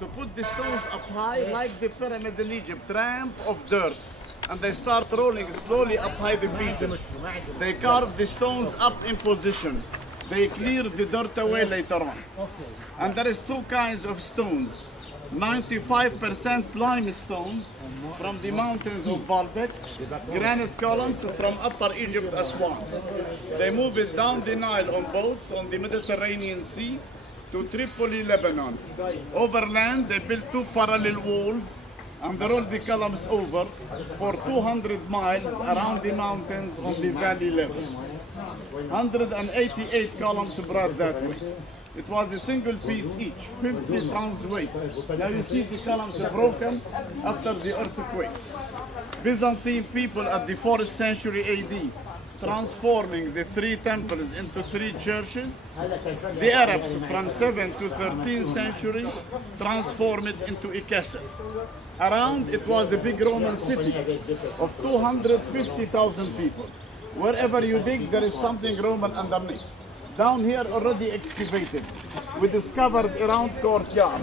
to put the stones up high like the pyramids in Egypt, ramp of dirt. And they start rolling slowly up high the pieces. They carve the stones up in position. They clear the dirt away later on. And there is two kinds of stones. 95% limestones from the mountains of Baalbek, granite columns from Upper Egypt, Aswan. They move it down the Nile on boats on the Mediterranean Sea to Tripoli, Lebanon. Overland, they built two parallel walls and they rolled the columns over for 200 miles around the mountains on the valley level. 188 columns brought that way. It was a single piece each, 50 tons weight. Now you see the columns are broken after the earthquakes. Byzantine people at the 4th century AD, transforming the three temples into three churches. The Arabs from 7th to 13th century transformed it into a castle. Around it was a big Roman city of 250,000 people. Wherever you dig, there is something Roman underneath. Down here, already excavated, we discovered a round courtyard.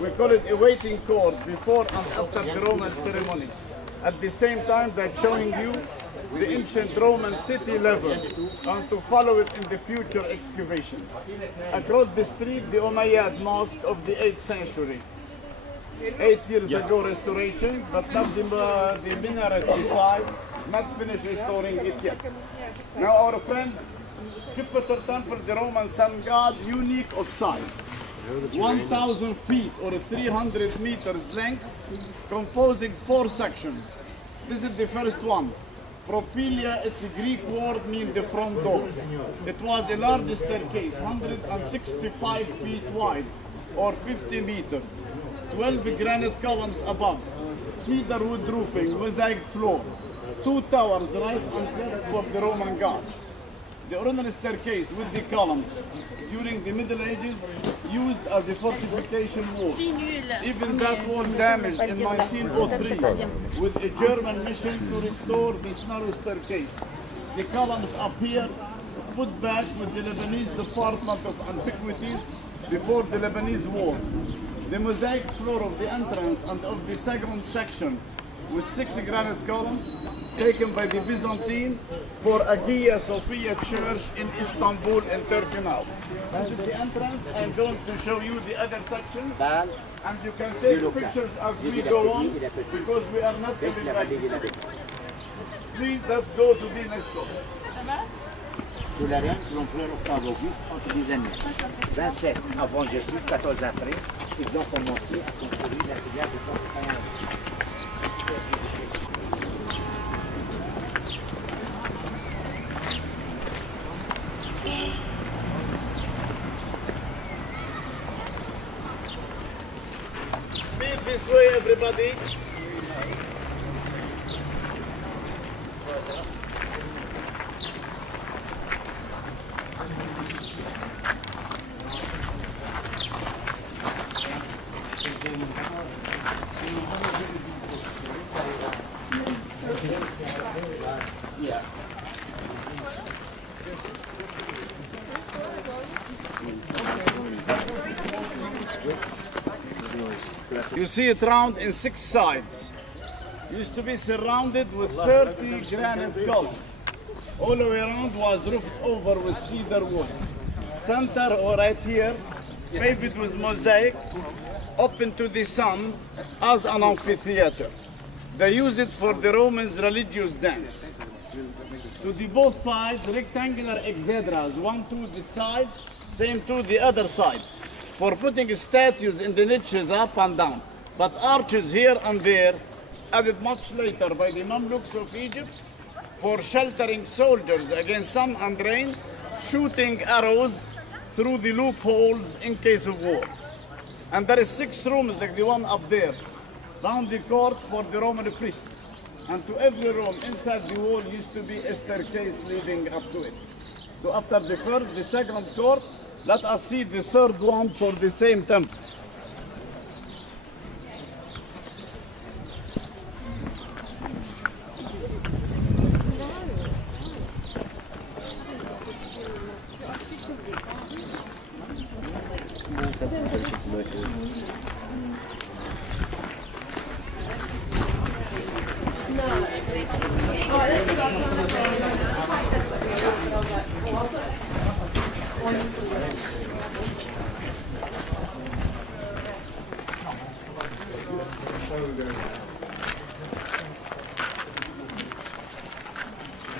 We call it a waiting court before and after the Roman ceremony. At the same time, they're showing you the ancient Roman city level and to follow it in the future excavations. Across the street, the Umayyad Mosque of the 8th century. 8 years ago restorations, but not the minaret beside, not finished restoring it yet. Now our friends, Jupiter Temple, the Roman sun god, unique of size. 1,000 feet or 300 meters length, composing 4 sections. This is the first one. Propylia, it's a Greek word meaning the front door. It was a large staircase, 165 feet wide or 50 meters. 12 granite columns above, cedar wood roofing, mosaic floor, 2 towers right and left for the Roman gods. The original staircase with the columns during the Middle Ages used as a fortification wall. Even that wall damaged in 1903 with a German mission to restore this narrow staircase. The columns up here put back with the Lebanese Department of Antiquities before the Lebanese War. The mosaic floor of the entrance and of the second section with 6 granite columns taken by the Byzantine for Hagia Sophia Church in Istanbul in Turkey now. This is the entrance. I'm going to show you the other section and you can take pictures as we go on because we are not coming back. Please, let's go to the next one. Sous la reine, l'empereur Octave Auguste, entre les années 27 avant Jésus-Christ, 14 après, ils ont commencé à construire la rivière de Pont. Meet this way, everybody. Yeah. You see it round in 6 sides. Used to be surrounded with 30 granite columns. All the way around was roofed over with cedar wood. Center or right here, paved with mosaic, open to the sun as an amphitheater. They use it for the Romans' religious dance. To the both sides, rectangular exedras, one to the side, same to the other side, for putting statues in the niches up and down. But arches here and there, added much later by the Mamluks of Egypt, for sheltering soldiers against sun and rain, shooting arrows through the loopholes in case of war. And there is 6 rooms like the one up there, down the court for the Roman priests. And to every room inside the wall used to be a staircase leading up to it. So after the first, the second court, let us see the third one for the same temple.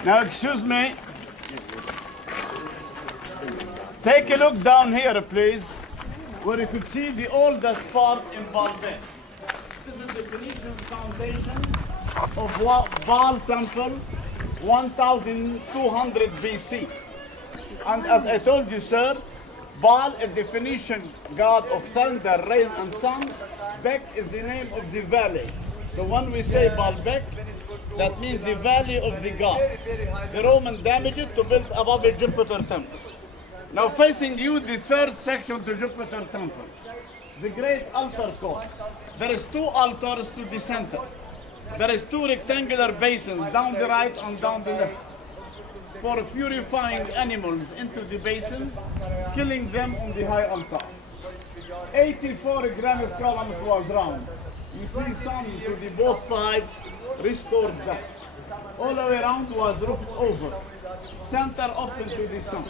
Now, excuse me. Take a look down here, please, where you could see the oldest part in Baalbek. This is the Phoenician foundation of Baal Temple, 1200 BC. And as I told you, sir, Baal is the Phoenician god of thunder, rain, and sun. Bek is the name of the valley. So when we say Baalbek, that means the valley of the god. The Roman damaged it to build above a Jupiter temple. Now facing you, the third section to Jupiter temple, the great altar court. There is two altars to the center. There is two rectangular basins down the right and down the left for purifying animals into the basins, killing them on the high altar. 84 granite columns was round. You see some to the both sides restored back. All the way around was roofed over. Center open to the sun.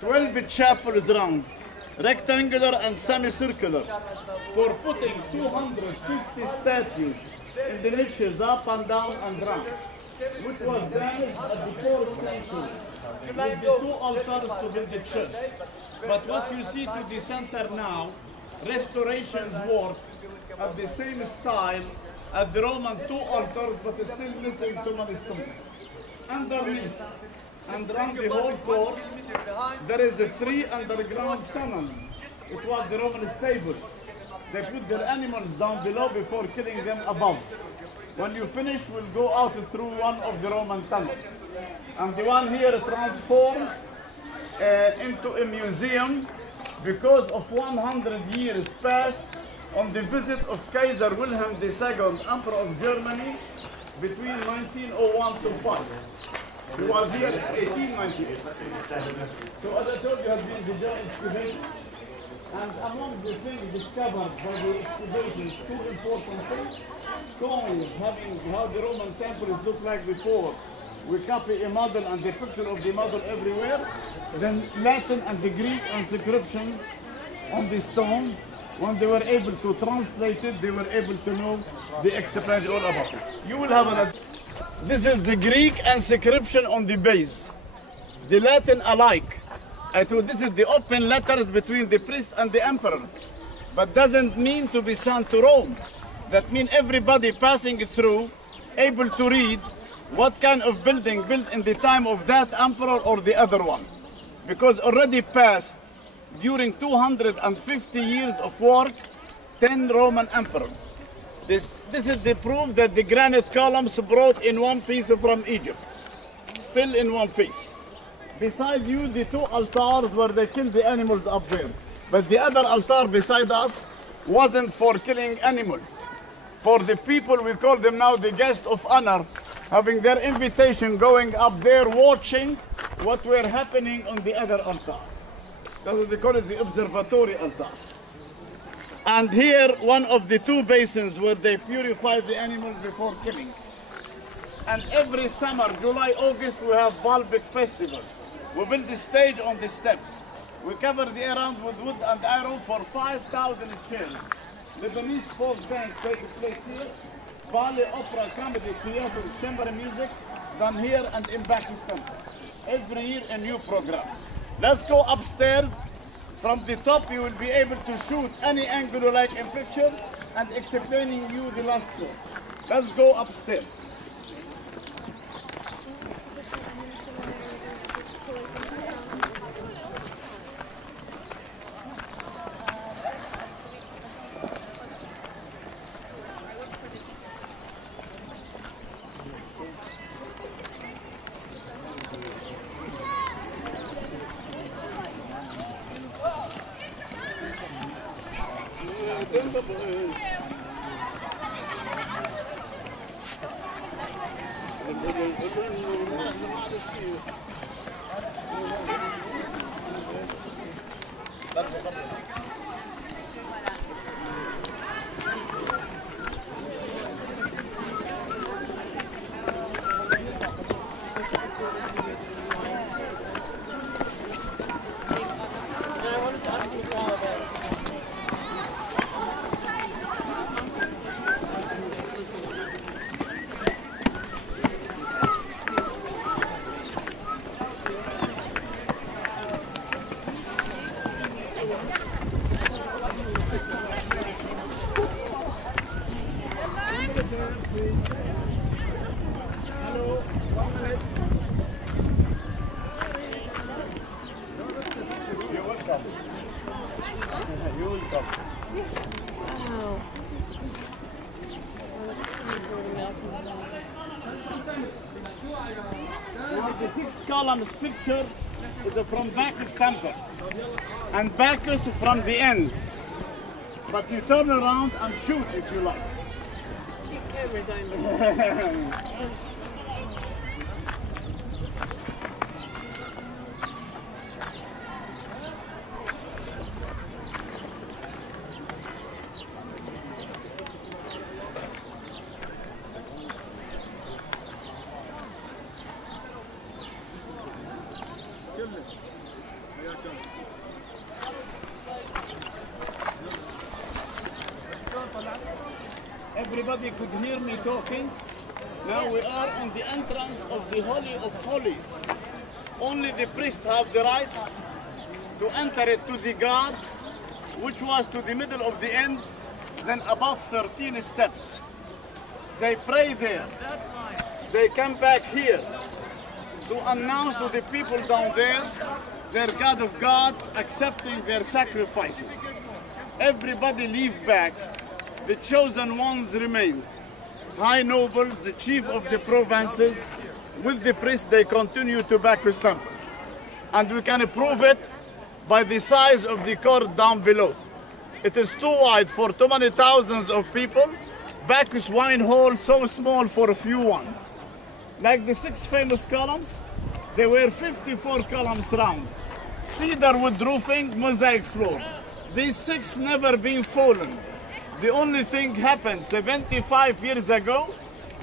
12 chapels round, rectangular and semicircular, for putting 250 statues in the niches up and down and round, which was damaged at the 4th century with the two altars to build the church. But what you see to the center now, restorations work at the same style as the Roman two altars, but still missing two many stones. Underneath and around the whole court, there is a 3 underground tunnels. It was the Roman stables. They put their animals down below before killing them above. When you finish, we'll go out through one of the Roman tunnels. And the one here transformed into a museum because of 100 years past on the visit of Kaiser Wilhelm II, Emperor of Germany, between 1901 to 5. He was here in 1898. So as I told you, has been the German excavation. And among the things discovered by the excavations, two important things. Coins having how the Roman temples looked like before. We copy a model and the picture of the model everywhere. Then Latin and the Greek inscriptions on the stones. When they were able to translate it, they were able to know the explanation all about it. You will have an. This is the Greek inscription on the base. The Latin alike. I told this is the open letters between the priest and the emperors. But doesn't mean to be sent to Rome. That means everybody passing through, able to read what kind of building built in the time of that emperor or the other one. Because already passed, during 250 years of work, 10 Roman emperors. This is the proof that the granite columns brought in one piece from Egypt. Still in one piece. Beside you, the two altars where they killed the animals up there. But the other altar beside us wasn't for killing animals. For the people, we call them now the guests of honor, having their invitation going up there, watching what were happening on the other altar. That's what they call it, the observatory altar. And here, one of the two basins where they purify the animals before killing. And every summer, July, August, we have Baalbek festival. We build the stage on the steps. We cover the around with wood and iron for 5,000 chairs. Lebanese folk dance take place here. Ballet, opera, comedy, theater, chamber music, done here and in Pakistan. Every year a new program. Let's go upstairs. From the top you will be able to shoot any angle you like in picture and explaining you the last floor. Let's go upstairs. Hello, 1 minute. You're welcome. You're welcome. Wow. Now the 6 columns picture is from Bacchus temple. And Bacchus from the end. But you turn around and shoot if you like. Cheap cameras only. Everybody could hear me talking. Now we are on the entrance of the Holy of Holies. Only the priests have the right to enter it to the guard, which was to the middle of the end, then above 13 steps. They pray there. They come back here to announce to the people down there their God of gods accepting their sacrifices. Everybody leave back. The chosen ones remains. High nobles, the chief of the provinces, with the priest, they continue to Bacchus temple. And we can prove it by the size of the court down below. It is too wide for too many thousands of people. Bacchus wine hall so small for a few ones. Like the 6 famous columns, there were 54 columns round. Cedar wood roofing, mosaic floor. These 6 never been fallen. The only thing happened 75 years ago,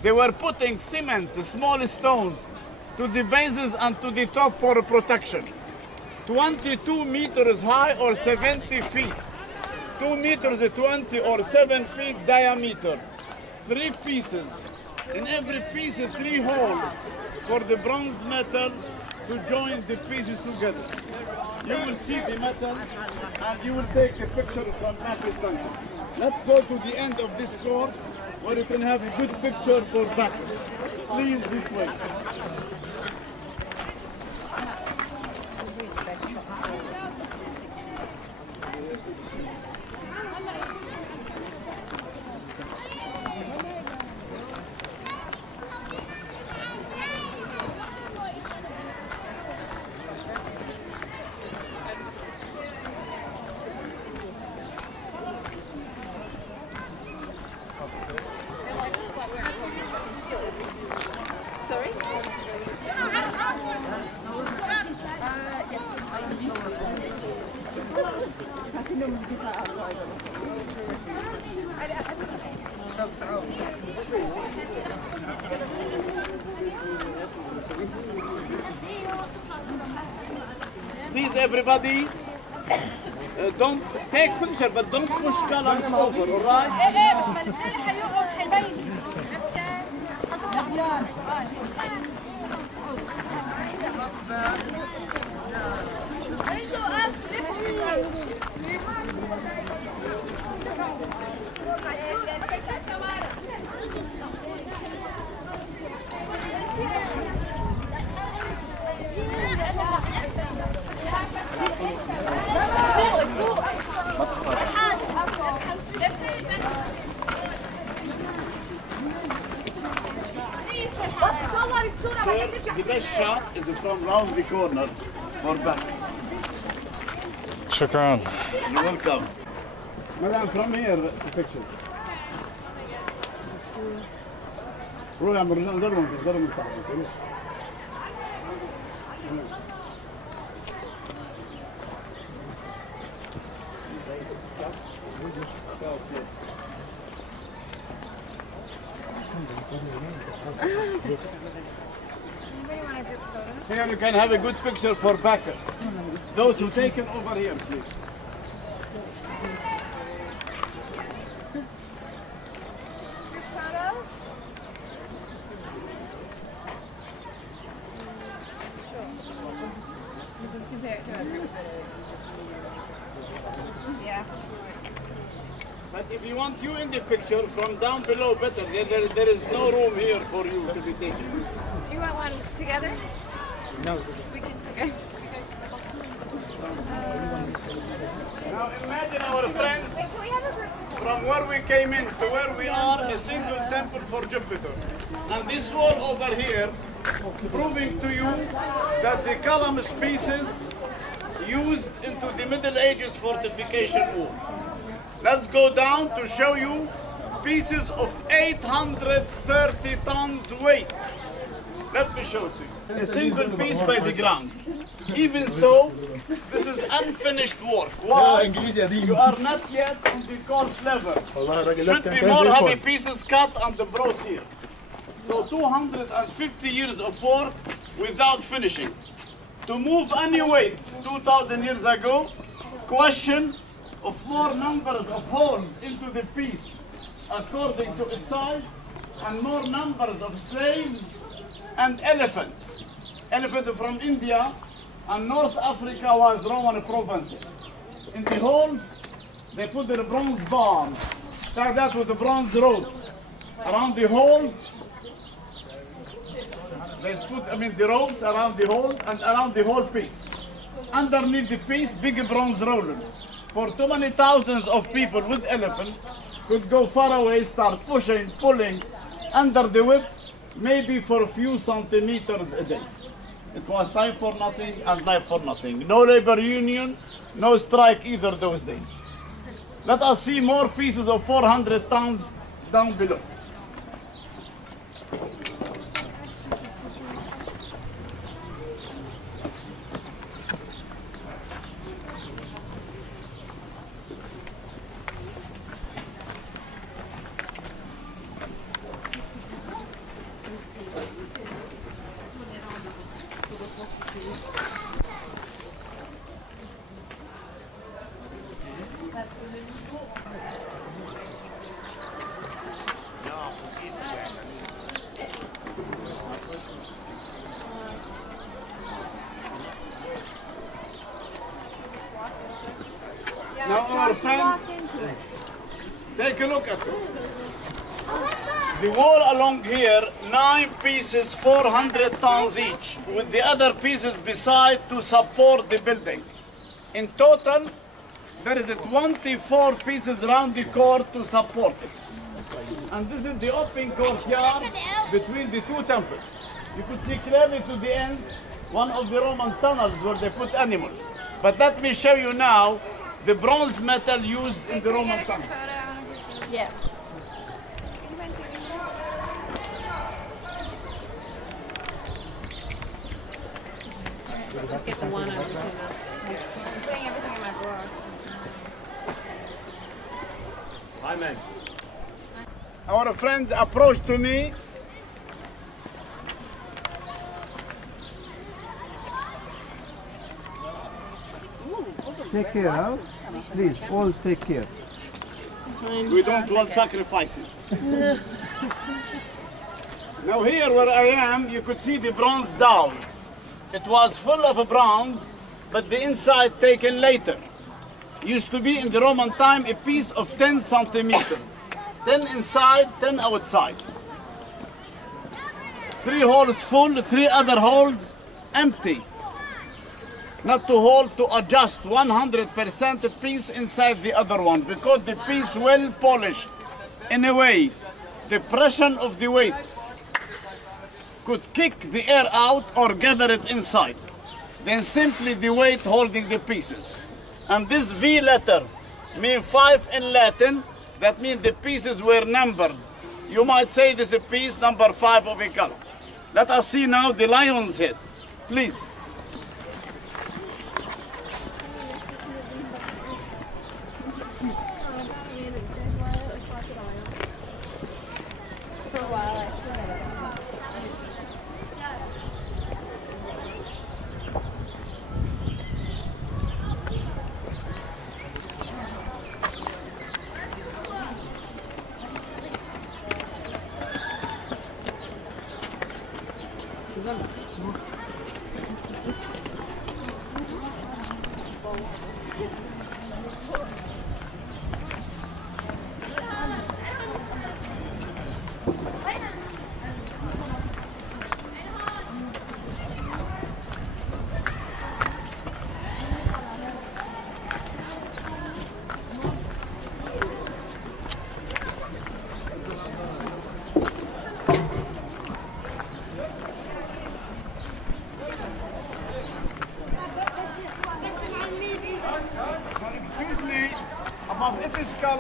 they were putting cement, the small stones, to the bases and to the top for protection. 22 meters high or 70 feet. 2 meters 20 or 7 feet diameter. 3 pieces. In every piece 3 holes for the bronze metal to join the pieces together. You will see the metal and you will take a picture from Bacchus temple. Let's go to the end of this court where you can have a good picture for Bacchus. Please, this way. Sorry? Please, everybody, don't take picture, but don't push columns over, all right? Sir, the best shot is from round the corner for Bacchus. شكرا. You're welcome. Madam, from here, the picture. روح عم رجال ضربهم من تحت. Here you can have a good picture for Bacchus. Those who take it over here, please. Yeah. But But if you want you in the picture, from down below better. There is no room here for you to be taken. Do you want one together? No. We can okay. Now imagine our friends from where we came in to where we are, a single temple for Jupiter. And this wall over here, proving to you that the columns pieces used into the Middle Ages fortification wall. Let's go down to show you pieces of 830 tons weight. Let me show it to you. A single piece by the ground. Even so, this is unfinished work. Why? You are not yet on the coarse level. Should be more heavy pieces cut and brought here. So 250 years of work without finishing. To move any weight 2,000 years ago, question of more numbers of holes into the piece according to its size, and more numbers of slaves and elephants. Elephant from India and North Africa was Roman provinces. In the holes, they put the bronze bars, like that with the bronze ropes. Around the holes, they put, the ropes around the hole and around the whole piece. Underneath the piece, big bronze rollers. For too many thousands of people with elephants could go far away, start pushing, pulling under the whip, maybe for a few centimeters a day. It was time for nothing and life for nothing. No labor union, no strike either those days. Let us see more pieces of 400 tons down below. Now our friend, take a look at it. The wall along here, 9 pieces, 400 tons each, with the other pieces beside to support the building. In total, there is 24 pieces around the court to support it. And this is the open courtyard between the two temples. You could see clearly to the end, one of the Roman tunnels where they put animals. But let me show you now the bronze metal used in the Roman tunnel. Yeah. Just get the one over here. I'm putting everything in my box. Hi, man. Our friends approached to me. Take care, huh? Please, all take care. We don't want sacrifices. Now here where I am, you could see the bronze dowels. It was full of bronze, but the inside taken later. Used to be in the Roman time a piece of 10 centimeters. 10 inside, 10 outside. 3 holes full, 3 other holes empty. Not to hold, to adjust 100% a piece inside the other one, because the piece well polished. In a way, the pressure of the weight could kick the air out or gather it inside. Then simply the weight holding the pieces. And this V letter means 5 in Latin. That means the pieces were numbered. You might say this is piece number 5 of a column. Let us see now the lion's head, please.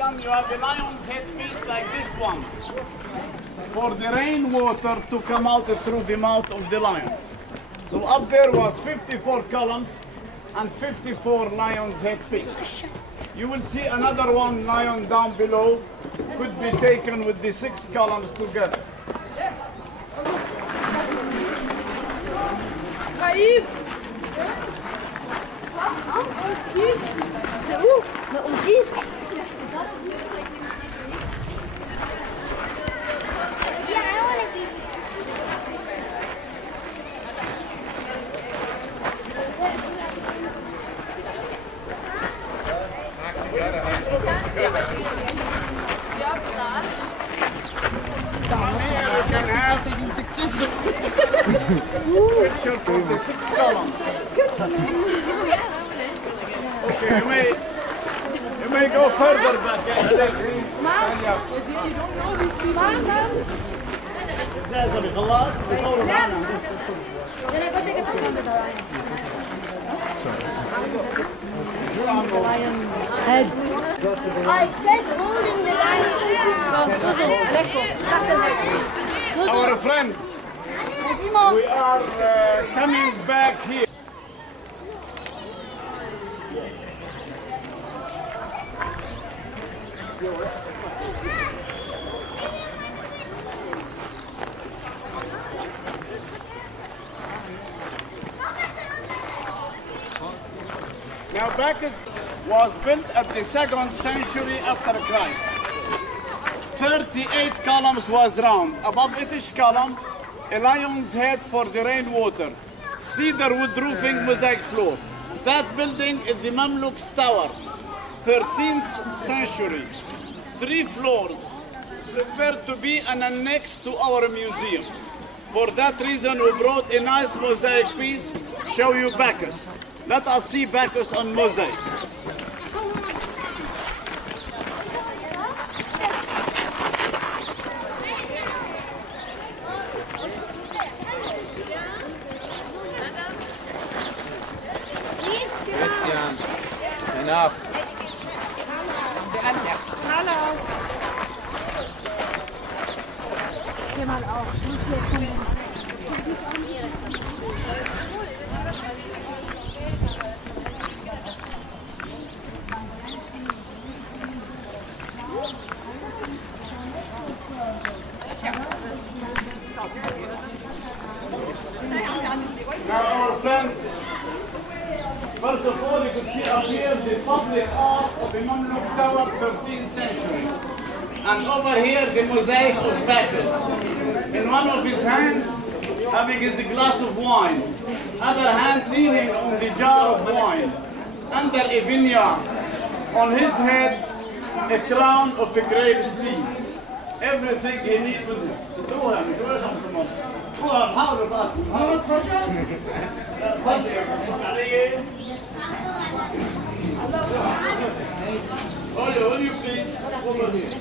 column, you have a lion's head piece like this one, for the rainwater to come out through the mouth of the lion. So up there was 54 columns and 54 lion's head piece. You will see another one lion down below, could be taken with the 6 columns together. Picture for the 6 columns. Okay, you may go further back. Yes, you don't know these people. I said holding the lion. Our friends, we are coming back here. Now Bacchus was built at the 2nd century after Christ. 38 columns was round. Above each column, a lion's head for the rainwater. Cedar wood roofing, mosaic floor. That building is the Mamluks Tower, 13th century. 3 floors, prepared to be an annex to our museum. For that reason, we brought a nice mosaic piece, show you Bacchus. Let us see Bacchus on mosaic. Enough. Now our friends, first of all, you can see up here the public art of the Mamluk Tower, 13th century. And over here, the mosaic of Bacchus. In one of his hands, having his glass of wine. Other hand leaning on the jar of wine. Under a vineyard. On his head, a crown of grape leaves. Everything he needs with him. Will you please? Over here.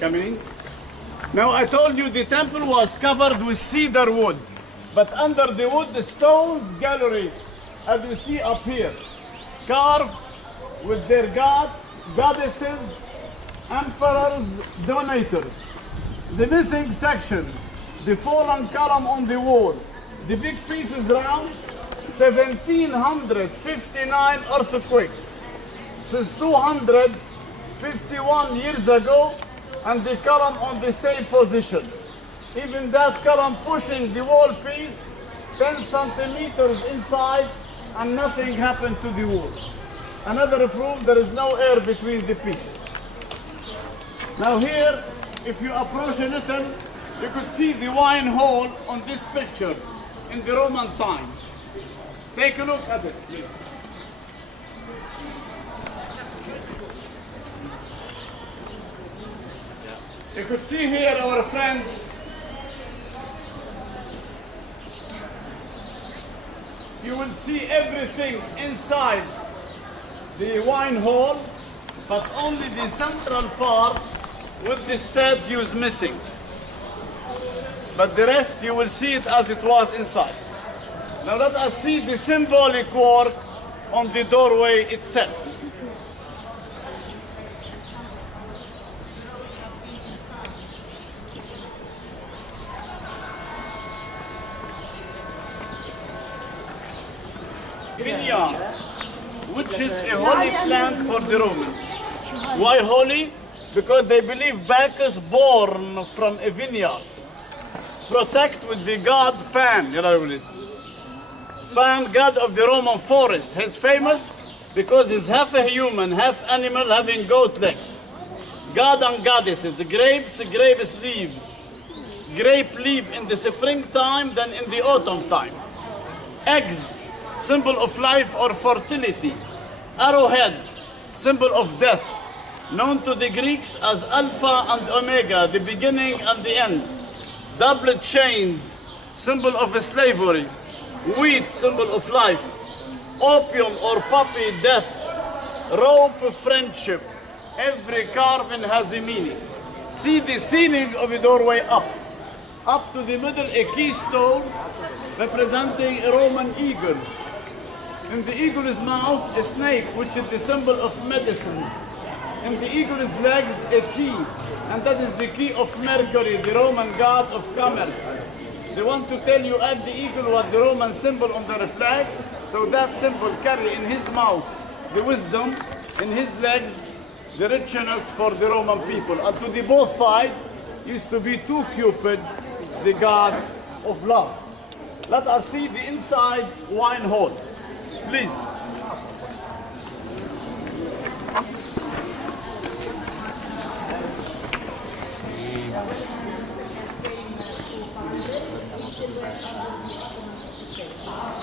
Coming. Now I told you the temple was covered with cedar wood, but under the wood, the stones gallery, as you see up here, carved with their gods, goddesses, emperors, donators. The missing section, the fallen column on the wall, the big pieces round, 1759 earthquake. Since 251 years ago, and the column on the same position. Even that column pushing the wall piece 10 centimeters inside, and nothing happened to the wall. Another proof, there is no air between the pieces. Now here, if you approach a little, you could see the wine hole on this picture in the Roman time. Take a look at it, please. You could see here our friends. You will see everything inside the wine hole, but only the central part with the statues missing. But the rest you will see it as it was inside. Now let us see the symbolic work on the doorway itself. Vineyard, which is a holy plant for the Romans. Why holy? Because they believe Bacchus born from a vineyard. Protect with the god Pan. Pan, god of the Roman forest. He's famous because he's half a human, half animal, having goat legs. God and goddesses, grapes, grapes leaves. Grape leaf in the springtime, then in the autumn time. Eggs, symbol of life or fertility. Arrowhead, symbol of death. Known to the Greeks as Alpha and Omega, the beginning and the end. Double chains, symbol of slavery. Wheat, symbol of life. Opium or poppy, death. Rope, friendship. Every carving has a meaning. See the ceiling of the doorway up. Up to the middle, a keystone representing a Roman eagle. In the eagle's mouth, a snake, which is the symbol of medicine. In the eagle's legs, a key, and that is the key of Mercury, the Roman god of commerce. They want to tell you at the eagle what the Roman symbol on their flag, so that symbol carry in his mouth the wisdom, in his legs the richness for the Roman people. And to the both sides used to be two cupids, the god of love. Let us see the inside wine hall, please.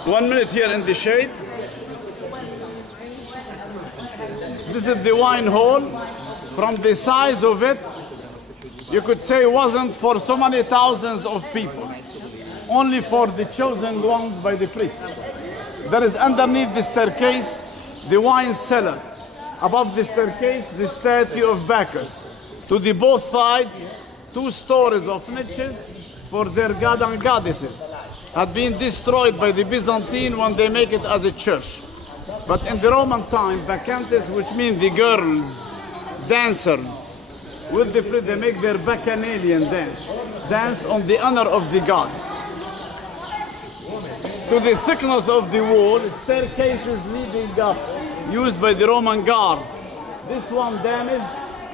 One minute here in the shade. This is the wine hall. From the size of it, you could say wasn't for so many thousands of people. Only for the chosen ones by the priests. There is underneath the staircase, the wine cellar. Above the staircase, the statue of Bacchus. To the both sides, 2 stories of niches for their god and goddesses. Had been destroyed by the Byzantine when they make it as a church. But in the Roman time, Bacchantes, which means the girls, dancers, with the priest, they make their bacchanalian dance. Dance on the honor of the god. To the thickness of the wall, staircases leading up, used by the Roman guard. This one damaged,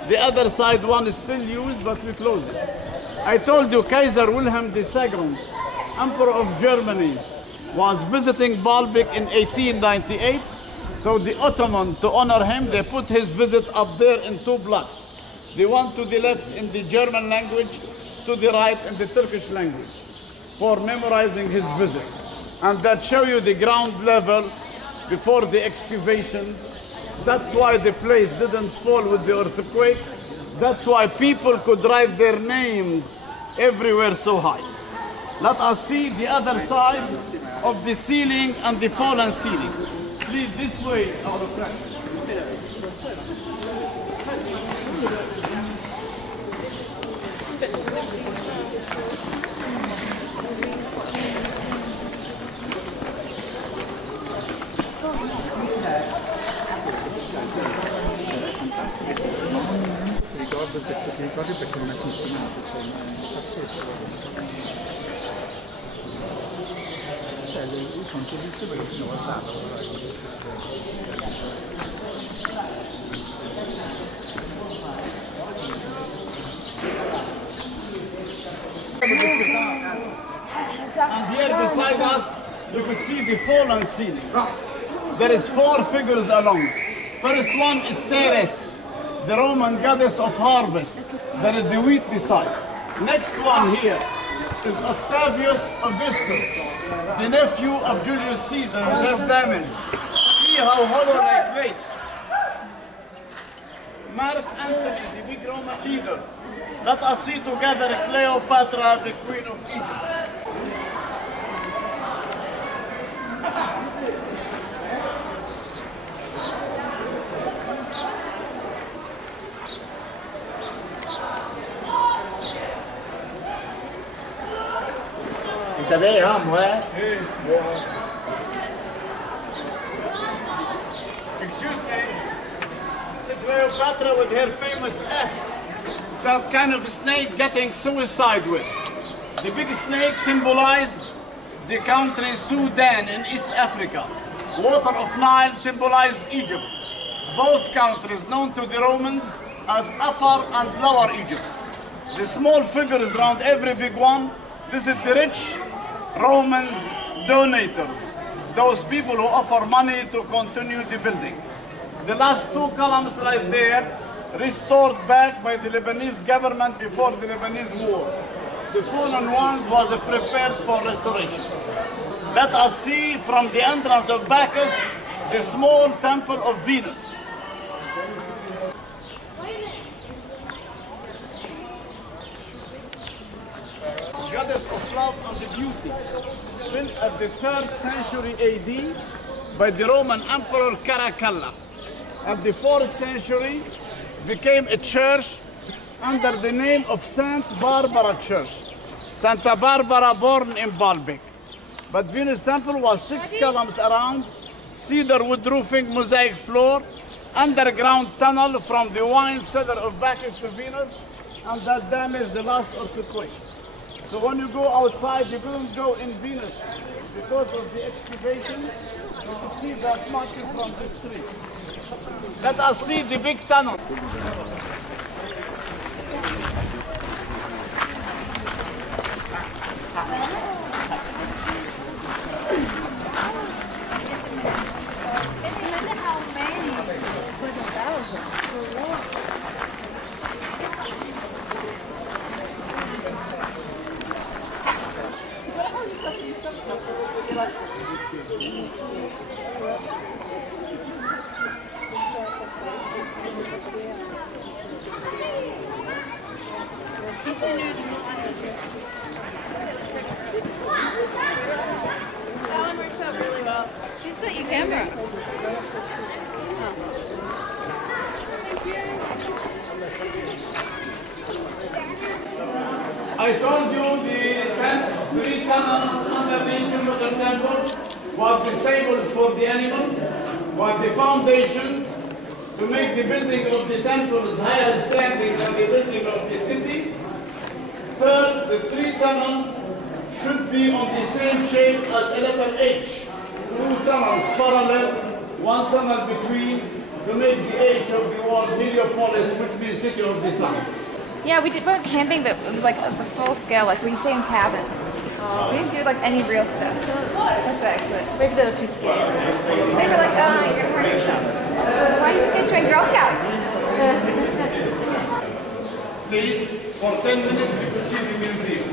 the other side one is still used, but we close it. I told you Kaiser Wilhelm II, Emperor of Germany, was visiting Baalbek in 1898. So the Ottoman, to honor him, they put his visit up there in 2 blocks. The one to the left in the German language, to the right in the Turkish language, for memorizing his visit. And that show you the ground level before the excavation. That's why the place didn't fall with the earthquake. That's why people could write their names everywhere so high. Let us see the other side of the ceiling and the fallen ceiling. Please, this way, our friends. And here beside us, you could see the fallen ceiling. There is 4 figures along. First one is Ceres, the Roman goddess of harvest. There is the wheat beside. Next one here is Octavius Augustus, the nephew of Julius Caesar, who has diamond. See how hollow like lace. Mark Antony, the big Roman leader. Let us see together Cleopatra, the queen of Egypt. انتبهي ها مويه. Excuse me. This is Cleopatra with her famous S. That kind of snake getting suicide with. The big snake symbolized the country Sudan in East Africa. Water of Nile symbolized Egypt. Both countries known to the Romans as Upper and Lower Egypt. The small figures around every big one, this is the rich Romans donators. Those people who offer money to continue the building. The last two columns right there, restored back by the Lebanese government before the Lebanese war. The fallen ones was prepared for restoration. Let us see from the entrance of Bacchus the small temple of Venus. Goddess of love and beauty, built at the 3rd century AD by the Roman Emperor Caracalla. At the 4th century, became a church under the name of Saint Barbara Church. Santa Barbara born in Baalbek. But Venus Temple was 6 columns around, cedar wood roofing, mosaic floor, underground tunnel from the wine cellar of Bacchus to Venus, and that damaged the last earthquake. So when you go outside, you couldn't go in Venus because of the excavation. You can see that much from the street. Let us see the big tunnel. She's got your camera. I told you the 3 tunnels underneath the temple was the stables for the animals, was the foundations to make the building of the temples higher standing than the building of the city. Third, the 3 tunnels should be on the same shape as a letter H. 2 tunnels parallel, 1 tunnel between, to make the H of the word Heliopolis, which means city of the sun. Yeah, we went camping, but it was like the full scale, like we stay in cabins. We didn't do like any real stuff. That's right, but maybe they were too scared. They were like, you're gonna hurt yourself. Why are you gonna train Girl Scouts? Please, for 10 minutes you could see the museum.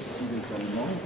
Ici les Allemands.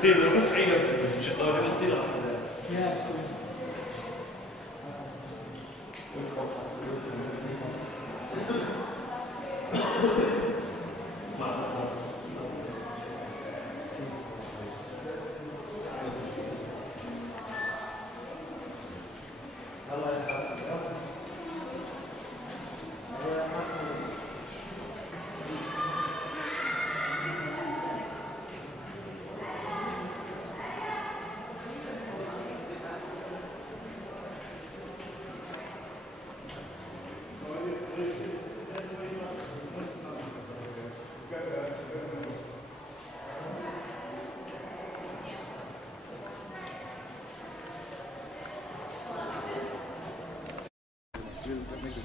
ستين رفعية حطينا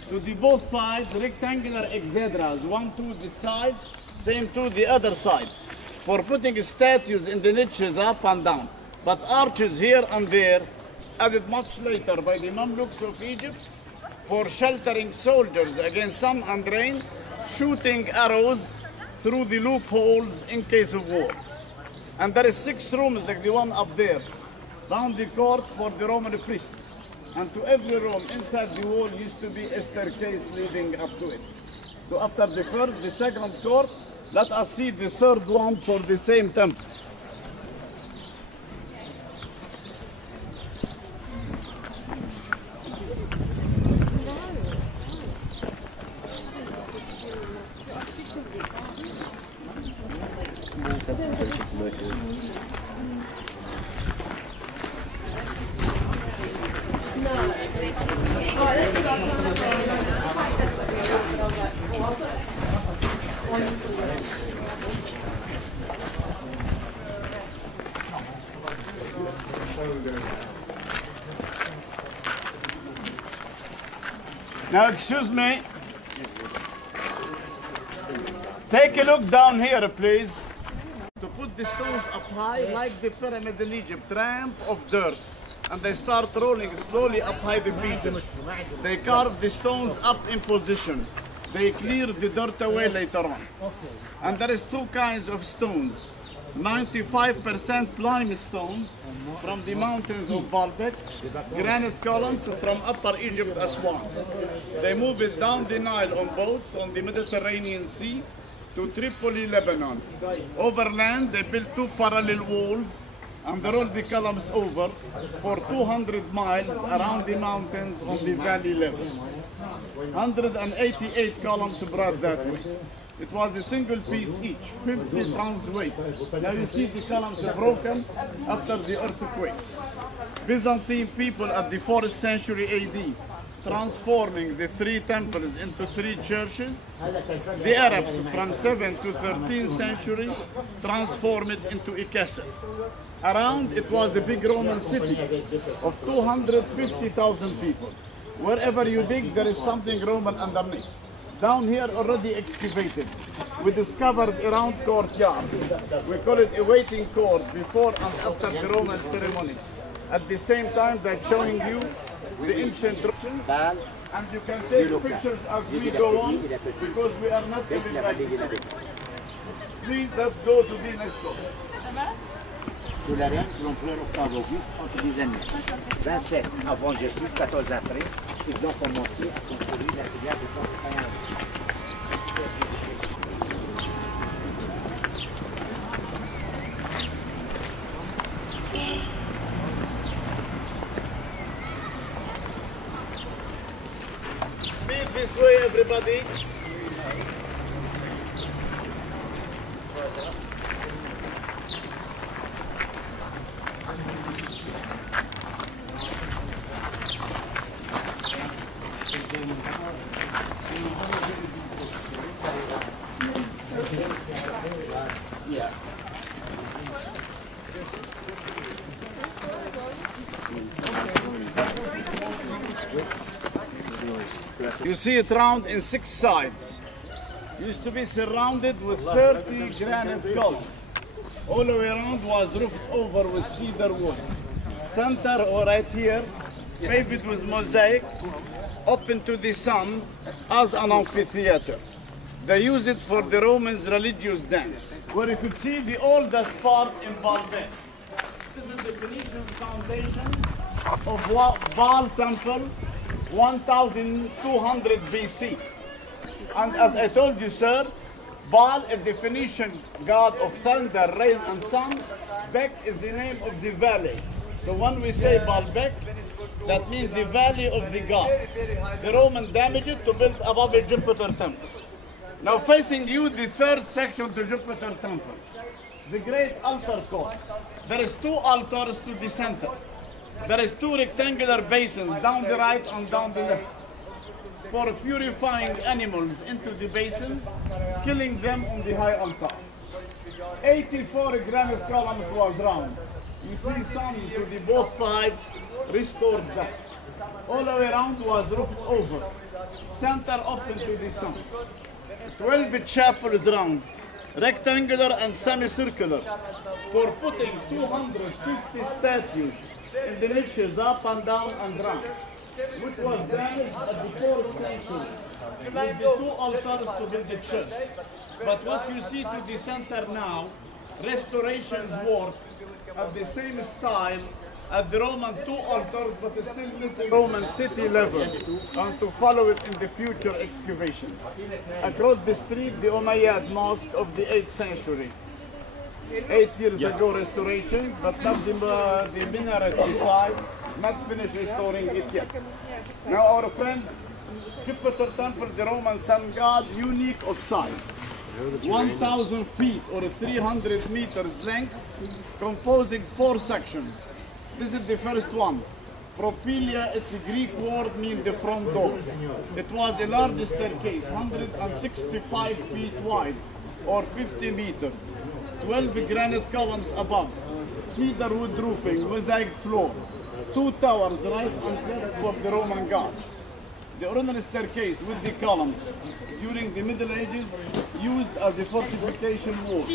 To the both sides, rectangular exedras, one to the side, same to the other side, for putting statues in the niches up and down. But arches here and there, added much later by the Mamluks of Egypt, for sheltering soldiers against sun and rain, shooting arrows through the loopholes in case of war. And there is 6 rooms like the one up there, down the court for the Roman priests. And to every room inside the wall used to be a staircase leading up to it. So after the first, the second court, let us see the third one for the same temple. Now, excuse me. Take a look down here, please. To put the stones up high, like the pyramids in Egypt, ramp of dirt. And they start rolling slowly up high the pieces. They carve the stones up in position. They clear the dirt away later on. And there is 2 kinds of stones. 95% limestones from the mountains of Baalbek, granite columns from Upper Egypt, Aswan. They move it down the Nile on boats on the Mediterranean Sea to Tripoli, Lebanon. Overland, they built 2 parallel walls and they rolled the columns over for 200 miles around the mountains on the valley level. 188 columns brought that way. It was a single piece each, 50 tons weight. Now you see the columns are broken after the earthquakes. Byzantine people at the 4th century AD transforming the three temples into three churches. The Arabs from 7th to 13th century transformed it into a castle. Around it was a big Roman city of 250,000 people. Wherever you dig, there is something Roman underneath. Down here, already excavated, we discovered a round courtyard. We call it a waiting court before and after the Roman ceremony. At the same time, they're showing you the ancient traditions, and you can take pictures as we go on, because we are not coming back to see. Please, let's go to the next door. Sous la reine, l'empereur Octave Auguste, entre les années 27 avant Jésus-Christ, 14 après, ils ont commencé à construire la cathédrale de Tempel. Meet this way, everybody. You see it round in 6 sides. Used to be surrounded with 30 granite columns. All the way around was roofed over with cedar wood. Center, or right here, paved with mosaic, open to the sun as an amphitheater. They use it for the Romans' religious dance. Where you could see the oldest part in Baalbek. This is the Phoenician foundation of Baal Temple, 1200 BC. And as I told you, sir, Baal is the Phoenician god of thunder, rain, and sun. Bek is the name of the valley. So when we say Baalbek, that means the valley of the god. The Roman damaged it to build above a Jupiter temple. Now facing you, the third section to Jupiter temple, the great altar court. There is 2 altars to the center. There is 2 rectangular basins down the right and down the left for purifying animals into the basins, killing them on the high altar. 84 granite columns was round. You see some to the both sides restored back. All the way around was roofed over. Center open to the sun. 12 chapels round, rectangular and semicircular, for putting 250 statues in the niches up and down and round, which was damaged at the 4th century with the 2 altars to build the church. But what you see to the center now, restorations work at the same style as the Roman 2 altars, but still missing Roman city level, and to follow it in the future excavations. Across the street, the Umayyad Mosque of the 8th century. 8 years ago restorations, but not the minaret beside, not finished restoring it yet. Now our friends, Jupiter Temple, the Roman sun god, unique of size. 1,000 feet or 300 meters length, composing 4 sections. This is the first one. Propelia, it's a Greek word, means the front door. It was a large staircase, 165 feet wide or 50 meters. 12 granite columns above, cedar wood roofing, mosaic floor, 2 towers right and left for the Roman gods. The original staircase with the columns during the Middle Ages used as a fortification wall.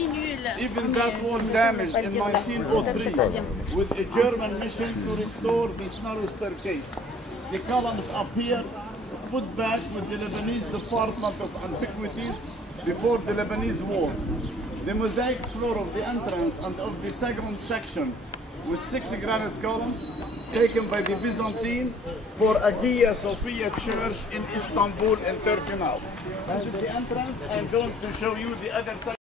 Even that wall damaged in 1903 with a German mission to restore this narrow staircase. The columns appear put back with the Lebanese Department of Antiquities before the Lebanese War. The mosaic floor of the entrance and of the second section with 6 granite columns taken by the Byzantine for Hagia Sophia Church in Istanbul in Turkey now. This is the entrance. I'm going to show you the other side.